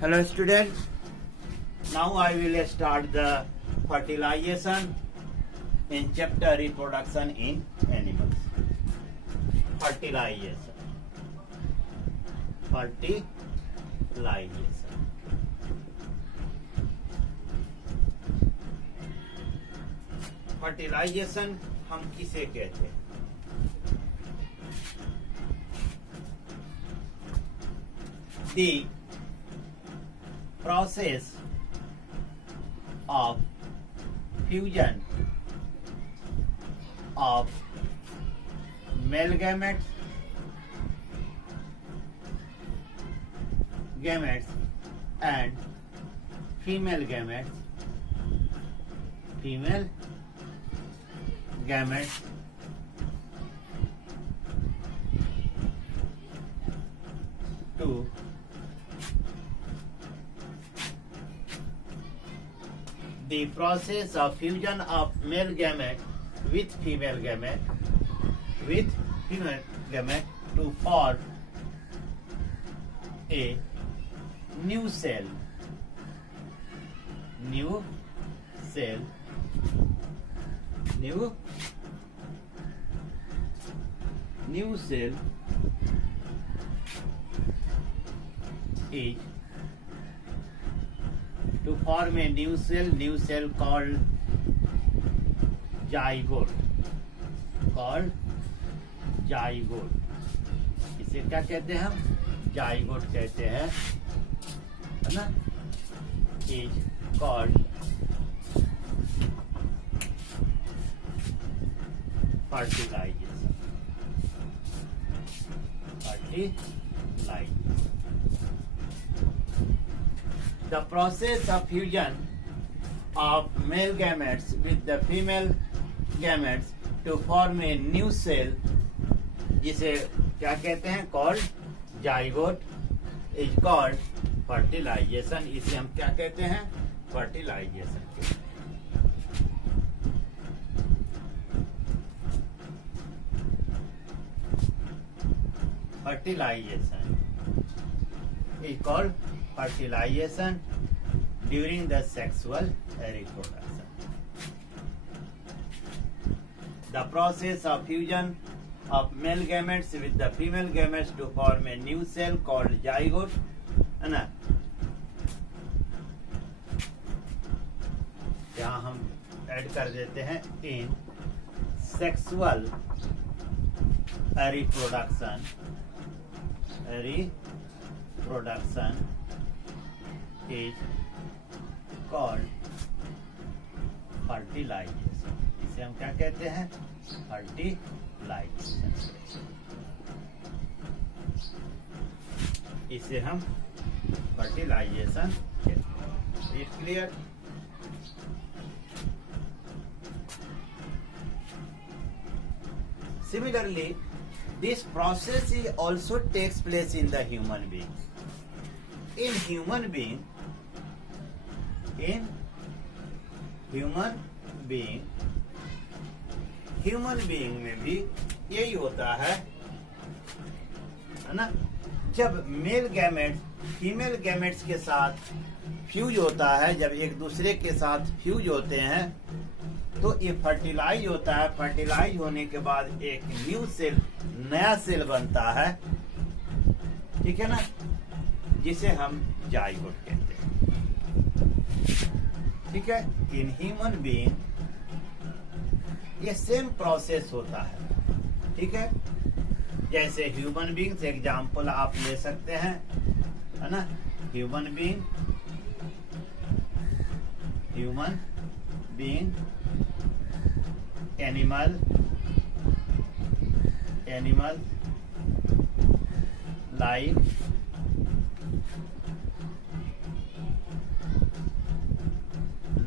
Hello student, now I will start the fertilization in chapter reproduction in animals. Fertilization. Fertilization हम किसे कहते हैं? The process of fusion of male gametes and female gametes to the process of fusion of male gamete with female gamete to form a new cell is to form a new cell called zygote. इसे क्या कहते हैं हम? Zygote कहते हैं, है ना? Is called fertilization. The process of fusion of male gametes with the female gametes to form a new cell, जिसे क्या कहते हैं? Called zygote, is called fertilization. इसे हम क्या कहते हैं? Fertilization. Fertilization is called fertilization during the sexual reproduction. The process of fusion of male gametes with the female gametes to form a new cell called zygote, है ना? यहाँ हम add कर देते हैं in sexual reproduction is called fertilization. इसे हम क्या कहते हैं? fertilization. इसे हम fertilization कहते हैं. Is it clear? Similarly, this process also takes place in the human being. In human being में भी यही होता है ना? जब मेल गैमेट फीमेल गैमेट्स के साथ फ्यूज होता है, जब एक दूसरे के साथ फ्यूज होते हैं तो ये फर्टिलाइज होता है. फर्टिलाइज होने के बाद एक न्यू सेल, नया सेल बनता है, ठीक है ना? जिसे हम जाइगोट कहते हैं, ठीक है? इन ह्यूमन बीइंग ये सेम प्रोसेस होता है, ठीक है? जैसे ह्यूमन बीइंग से एग्जाम्पल आप ले सकते हैं, है ना? Human being animal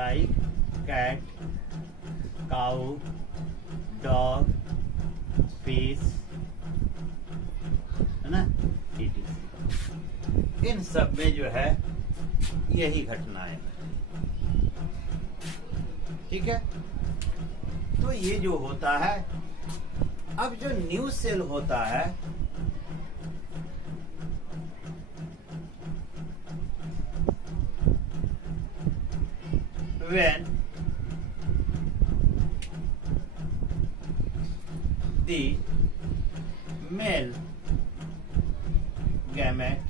like cat, cow, dog, fish, है ना? इन सब में जो है यही घटनाएं, ठीक है? तो ये जो होता है, अब जो न्यू सेल होता है when the male gamete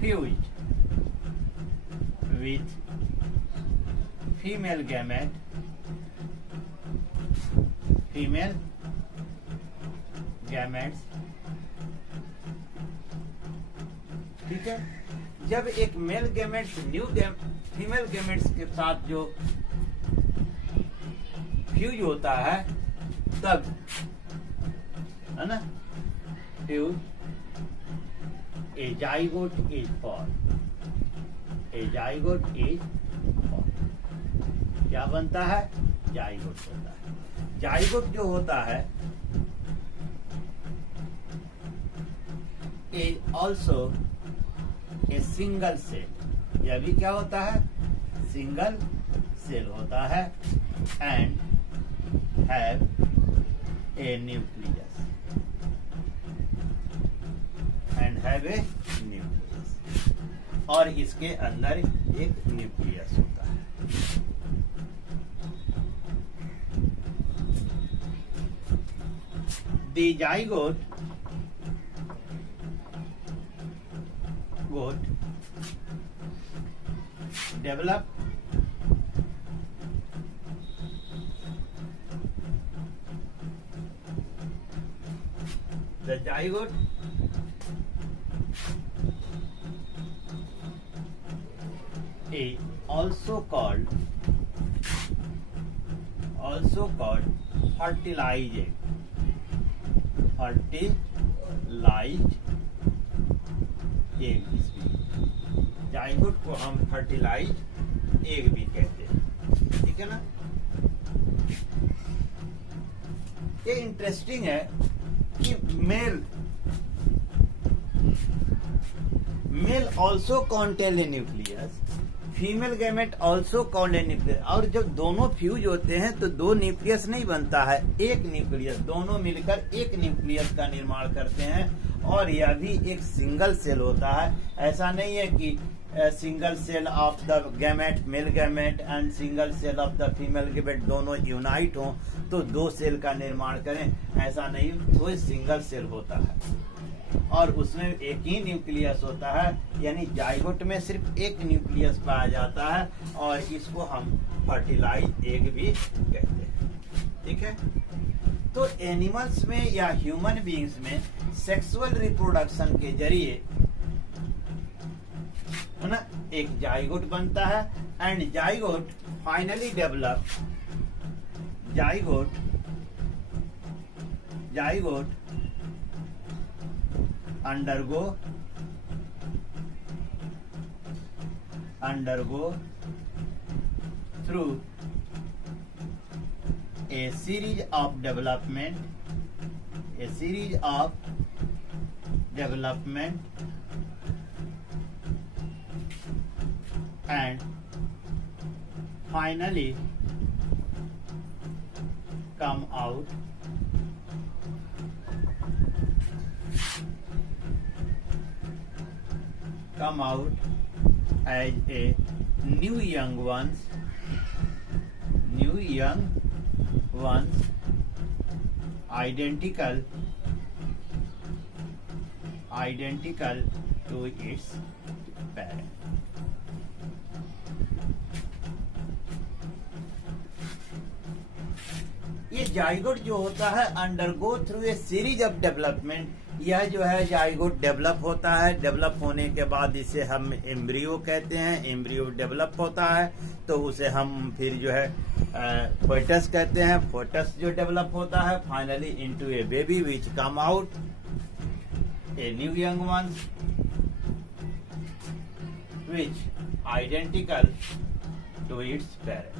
fused with female gamete, female gametes, ठीक है। जब एक मेल गैमेट्स फीमेल गैमेट्स के साथ जो फ्यूज होता है तब, है ना, fuse A zygote is form, A zygote is form. क्या बनता है? जाइगोट होता है। जाइगोट जो होता है is also a single cell, यह भी क्या होता है? सिंगल सेल होता है and have a nucleus, and have a nucleus, और इसके अंदर एक न्यूक्लियस होता है। The zygote develop the zygote is also called fertilized egg. Zygote को हम फर्टिलाइज एग भी कहते हैं, ठीक है ना। ये इंटरेस्टिंग है कि male also contain a nucleus, female gamete also contain nucleus, और जब दोनों फ्यूज होते हैं तो दो न्यूक्लियस नहीं बनता है, एक न्यूक्लियस, दोनों मिलकर एक न्यूक्लियस का निर्माण करते हैं, और यह भी एक सिंगल सेल होता है। ऐसा नहीं है कि single cell of the gamete male gamete and single cell of the female gamete दोनों यूनाइट हो तो दो सेल का निर्माण करें, ऐसा नहीं, कोई सिंगल सेल होता है और उसमें एक ही न्यूक्लियस होता है, यानी जाइगोट में सिर्फ एक न्यूक्लियस पाया जाता है, और इसको हम फर्टिलाइज एग भी कहते हैं, ठीक है। तो एनिमल्स में या ह्यूमन बीइंग्स में सेक्सुअल रिप्रोडक्शन के जरिए, है ना, एक जाइगोट बनता है and zygote finally develop, zygote undergo through a series of development and finally come out as a new young ones identical to its parent. ये जाइगोट जो होता है undergo through a series of development, यह जो है zygote develop होता है, develop होने के बाद इसे हम एम्ब्रियो कहते हैं, एम्ब्रियो डेवलप होता है तो उसे हम फिर जो है फोएटस कहते हैं, फोएटस जो डेवलप होता है finally into a baby which come out a new young one which identical to its parent,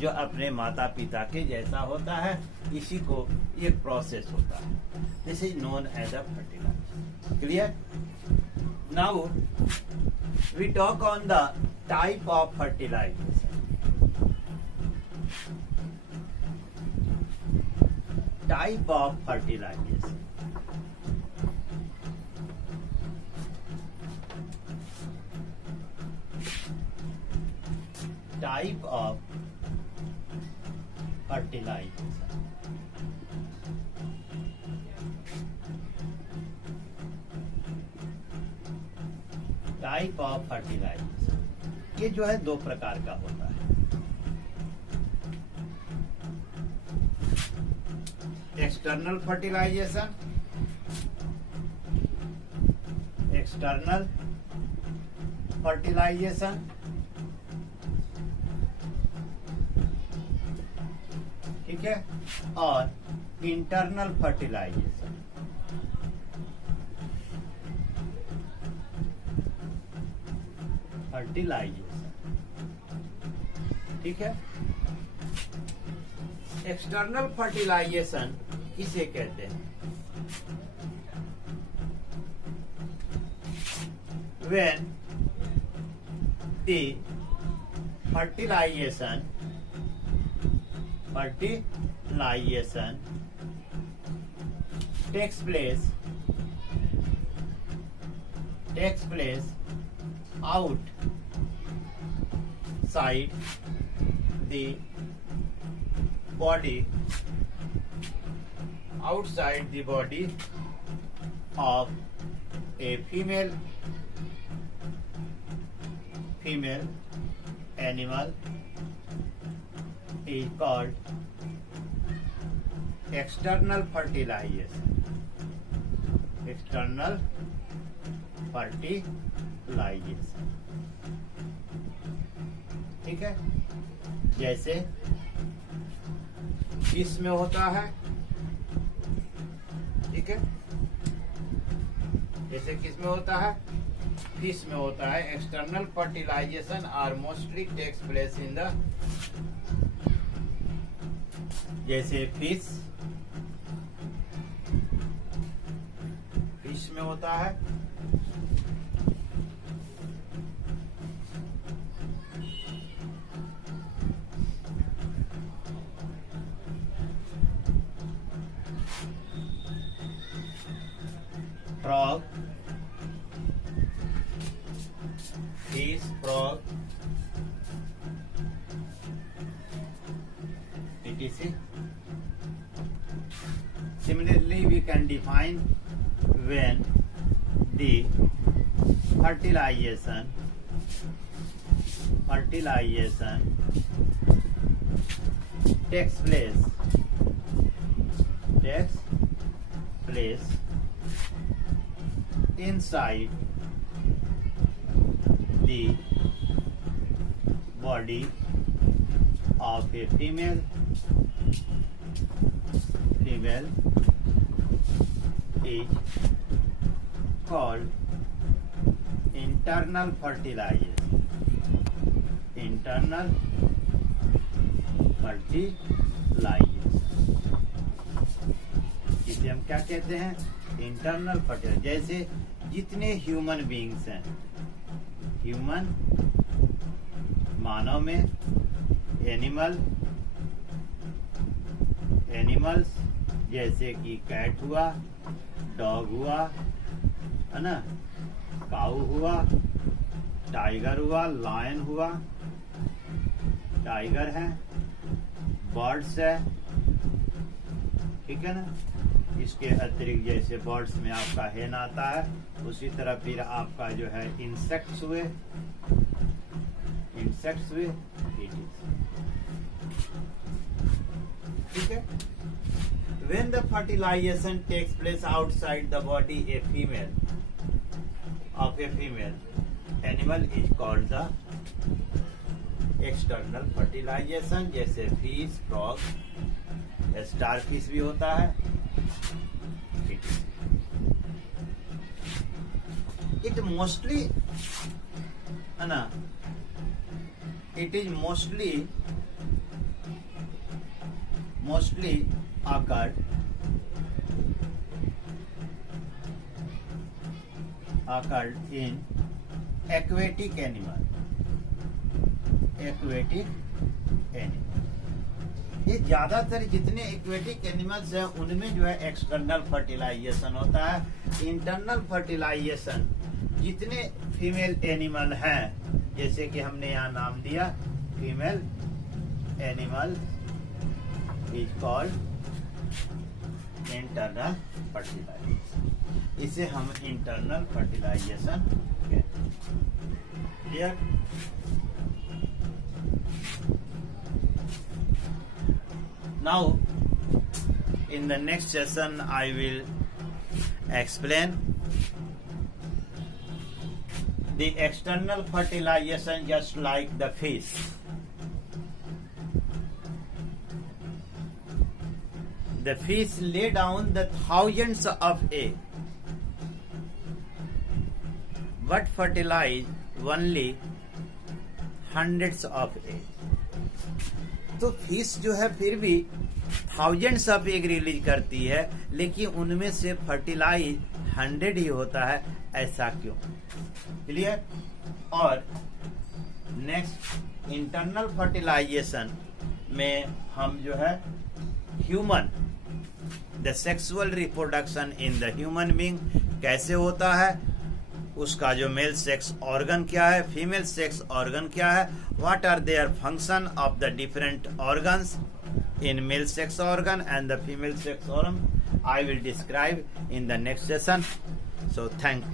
जो अपने माता पिता के जैसा होता है, इसी को एक प्रोसेस होता है, this is known as a fertilization. Clear? Now we talk on the type of fertilization. Type of fertilization, type of fertilization. Type of fertilization, ये जो है दो प्रकार का होता है। एक्सटर्नल फर्टिलाइजेशन, एक्सटर्नल फर्टिलाइजेशन, ठीक है, और इंटरनल फर्टिलाइजेशन। ठीक है। एक्सटर्नल फर्टिलाइजेशन किसे कहते हैं? When the fertilization takes place outside the body of a female animal is called external fertilization. External fertilization, ठीक है। जैसे इसमें होता है, ठीक है, जैसे किसमें होता है? फिश में होता है। External fertilization are mostly takes place in the, जैसे फिश में होता है, frog, fish, frog, etc. Similarly, we can define when the fertilization takes place inside the body of a female is called internal fertilization. Internal fertilization, जिसे हम क्या कहते हैं? Internal fertilization. जैसे जितने ह्यूमन बीइंग्स हैं, ह्यूमन मानव में, एनिमल्स जैसे कि कैट हुआ, डॉग हुआ, है ना, काऊ हुआ, टाइगर हुआ, लायन हुआ, टाइगर है, बर्ड्स है, ठीक है ना। इसके अतिरिक्त जैसे बर्ड्स में आपका हेन आता है, उसी तरह फिर आपका जो है इंसेक्ट्स हुए, ठीक है। When the fertilization takes place outside the body of a female animal is called the external fertilization। जैसे फिश, फ्रॉग, स्टारफिश भी होता है। It mostly, है ना, it is mostly occurred in aquatic animal। ये ज्यादातर जितने एक्वेटिक एनिमल्स हैं उनमें जो है एक्सटर्नल फर्टिलाइजेशन होता है। इंटरनल फर्टिलाइजेशन जितने फीमेल एनिमल हैं, जैसे कि हमने यहाँ नाम दिया female animal is called internal fertilization. इसे हम internal fertilization कहते हैं। Clear? Now in the next session I will explain the external fertilization, just like the fish. The fish lay down the thousands of eggs, but fertilize only hundreds of eggs. तो fish जो है फिर भी thousands of egg release करती है, लेकिन उनमें से फर्टिलाइज 100 ही होता है। ऐसा क्यों? क्लियर? और नेक्स्ट इंटरनल फर्टिलाइजेशन में हम जो है human, the sexual reproduction in the human being कैसे होता है, उसका जो मेल सेक्स ऑर्गन क्या है, फीमेल सेक्स ऑर्गन क्या है, what are their function of the different organs in male sex organ and the female sex organ, I will describe in the next session. So thank